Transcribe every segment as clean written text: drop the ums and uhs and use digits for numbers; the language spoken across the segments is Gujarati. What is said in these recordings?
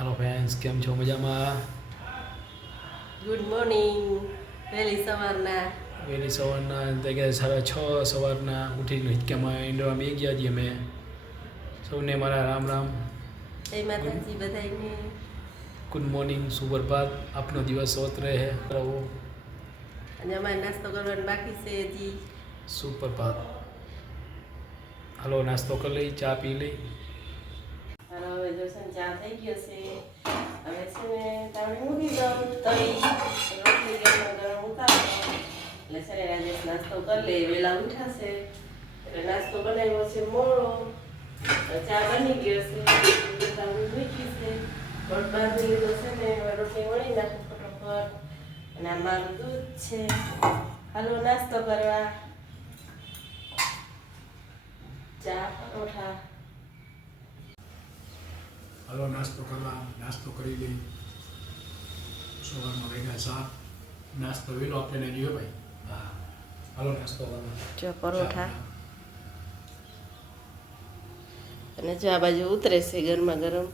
હાલો ફ્રેન્ડ્સ, કેમ છો? મજામાં? Good morning. વહેલી સવારના તે કે 6:30 સવારના ઉઠીને હિંચકામાં ઈંડોળા બે ગયા છીએ અમે સૌને મારા રામ રામ. જય માતાજી બધાને. ગુડ મોર્નિંગ, સુપ્રભાત. આપનો દિવસ સ્વસ્થ રહે. રહો. અને અમારે નાસ્તો કરવાનો બાકી છે હજી. સુપ્રભાત. હાલો નાસ્તો કરી લઈ, ચા પી લઈ. હવે જો છે ને ચા થઈ ગયો છે. હવે છે ને તાવડી મૂકી દઉં તળી રોટલી ગરમ ગરમ ઉતારો એટલે છે ને રાજેશ નાસ્તો કરી લે. વહેલા ઉઠાશે એટલે નાસ્તો બનાવ્યો છે મોળો. ચા બની ગયો છે, તાવડી મૂકી છે, લોટ બાંધી લીધો છે ને રોટલી વળી નાખું ફટોફટ. અને આ મારું દૂધ છે. હાલો નાસ્તો કરવા. ચા પરોઠા. હાલો નાસ્તો કરવા. નાસ્તો કરી લઈ. સવારમાં ભેગા શાક નાસ્તો વેલો આપણે જોઈએ ભાઈ. હા, હાલો નાસ્તો કરવા. જો પરોઠા અને જો આ બાજુ ઉતરે છે ગરમા ગરમ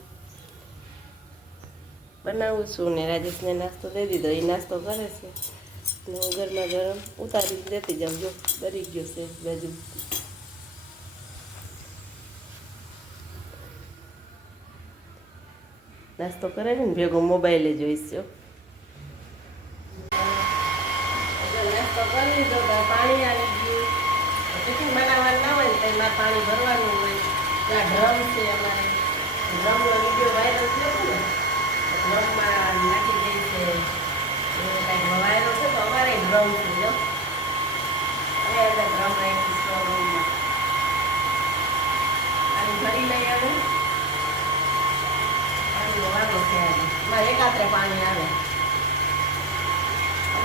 બનાવું છું ને રાજેશને નાસ્તો દઈ દીધો. એ નાસ્તો કરે છે ને હું ગરમા ગરમ ઉતારી દેતી જાઉં. જો બરી ગયો છે બાજુ. નાસ્તો કરે છે ને ભેગો મોબાઈલે જોઈશ. જો નાસ્તો કરી લીધો તો પાણી આવી ગયું. ટિફિન બનાવવાનું ના હોય ને તો એમાં પાણી ભરવાનું હોય. ત્યાં ડ્રમ છે અમારે. ડ્રમનો વિડીયો વાયરલ થયો હતો ને, ડ્રમમાં નાખી દઈ છે. કંઈક વાયરલ છે તો અમારે ડ્રમ છે. જો હવે અંદર ડ્રમ રાખી સ્ટોરરૂમમાં પાણી ભરી લઈ આવે. પાણીનો વારો છે આજે. એમાં એકાત્રે પાણી આવે.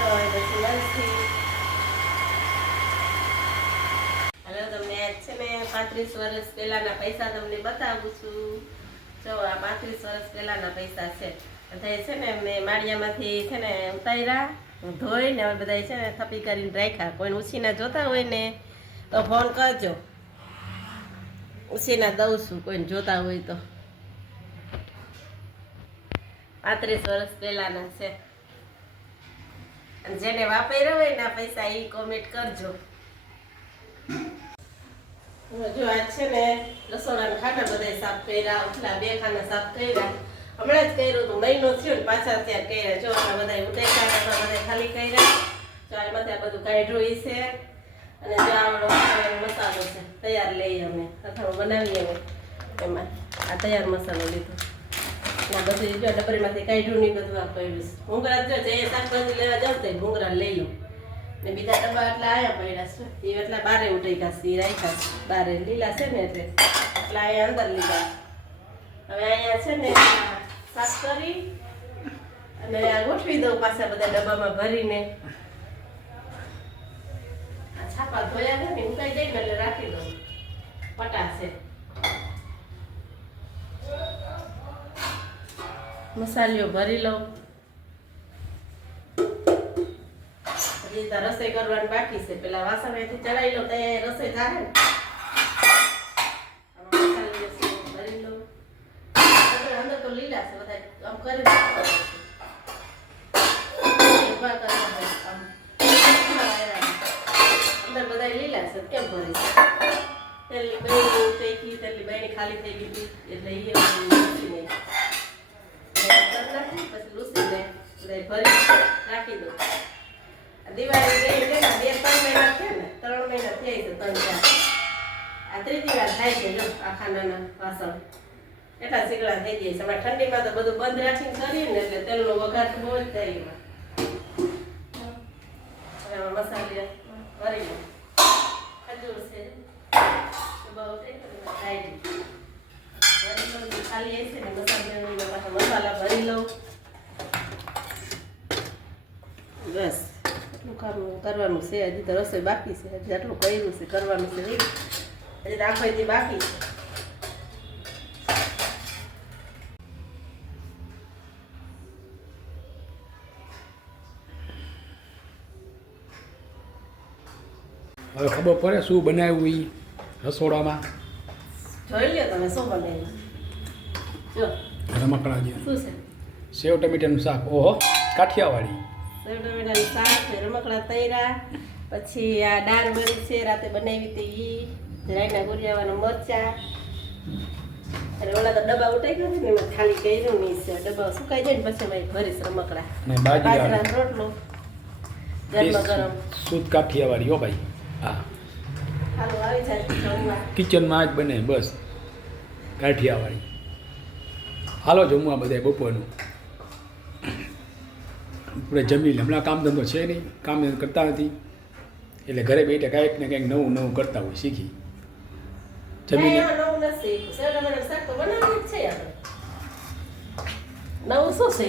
હવે પછી લંચથી હવે તમને આજ છે ને 35 વર્ષ પહેલાના પૈસા તમને બતાવું છું. જો આ 35 વર્ષ પહેલાના પૈસા છે. બધા છે ને મેં માળિયામાંથી છે ને ઉતાર્યા, ધોઈને હવે બધા છે ને થપી કરીને રાખ્યા. કોઈને ઉછીના જોતા હોય ને તો ફોન કરજો. ઉછીના દઉં છું કોઈને જોતા હોય તો. 35 વર્ષ પહેલાના છે. અને જેને વાપર્યા હોય ને આ પૈસા એ કોમેન્ટ કરજો. જો આજ છે ને રસોડાના ખાના બધા સાફ કર્યા. ઉઠલા 2 ખાના સાફ કર્યા. હમણાં જ કર્યું હતું, મહિનો થયો ને પાછા અત્યારે કર્યા. જો આ બધા ઉતાર્યા હતા, બધા ખાલી કર્યા. જો આમાંથી આ બધું કાઢ્યું છે. અને જો આવડો મસાલો છે તૈયાર લઈએ અમે. અથાણું બનાવીએ અમે. એમાં આ તૈયાર મસાલો લીધો. આ બધું જો ડબરીમાંથી કાઢ્યું નહીં, બધું આ પડ્યું છે. ભૂંગળા જો જે શાકભાજી લેવા જાવ તો ભૂંગળા લઈ લો. ને બીજા ડબ્બા એટલા આયા પડ્યા છે. એ એટલા બારે ઉઠાઈ છે, એ રાખ્યા છે બારે. લીલા છે ને એટલે એટલા અહીંયા અંદર લીધા. હવે અહીંયા છે ને સાફ કરી અને આ ગોઠવી દઉં પાછા બધા ડબ્બામાં ભરીને. આ છાપા ધોયા છે ને ઉકાઈ જાય ને એટલે રાખી દઉં. પટાશે મસાલીઓ ભરી લઉં. હજી તો રસોઈ કરવાની બાકી છે. પેલા વાસણ અહીંથી ચડાવી લઉં તો રસોઈ થાય ને. મસાલીઓ ભરી લઉં. અંદર તો લીલા છે બધા. આમ કરી અંદર બધા લીલા છે કેમ ભરી. તેલની બહેની થઈ તેલની બહેની ખાલી થઈ ગઈ એટલે એ લૂસીને પછી લૂસીને બધા ભરી રાખી દઉં. દિવાળી ગઈ ને 2-3 મહિના થયા ને, 3 મહિના થયા છે, 3-4. આ ત્રીજી વાર થાય છે. જો આ ખાનાના વાસણ એટલા શીગડા થઈ જાય છે. અમારે ઠંડીમાં તો બધું બંધ રાખીને કરીએ ને એટલે તેલનો વઘાર તો બહુ જ થાય એમાં. મસાલા ભરી લઉં. ખજૂર છે બહુ ખાલી એ છે ને મસાલા ભરી લઉં. બસ એટલું કામ કરવાનું છે. હજી તો રસોઈ બાકી છે. હજી આટલું કર્યું છે, કરવાનું છે. હજી તો આખો હજી બાકી છે. હવે ખબર પડે શું બનાવ્યું એ રસોડામાં. જોઈ લ્યો તમે શું બનાવ્યું. જો રમકડા જે શું છે સેવ ટમેટાનું શાક ઓહો કાઠિયાવાડી સેવ ટમેટાનું શાક છે, રમકડા તૈરા, પછી આ દાળ વળી છે રાતે બનાવી હતી ઈ, રાયના ગુરિયાવાના મરચા, અને ઓલા તો ડબ્બા ઉઠાઈ ગયા છે ને એમાં ખાલી કર્યું નહીં છે, ડબ્બા સુકાઈ જાય ને પછી એમાં ભરીશ રમકડા, ને બાજરી બાજરાનો રોટલો ગરમ ગરમ. શુદ્ધ કાઠિયાવાડી હો ભાઈ હા હાલો આવી જાય જમવા. કિચનમાં જ બને બસ કાઠિયાવાડી. હાલો જમવા બધાય બપોરનું આપણે જમી લે. હમણાં કામ ધંધો છે નહીં, કામ કરતા નથી એટલે ઘરે બેઠે કાંઈક ને કંઈક નવું નવું કરતા હોય શીખી કાંઈ જમીને. એમાં નવું નથી. સેવ ટમેટાનું શાક તો બનાવવાનું જ છે આપણે. નવું શું છે?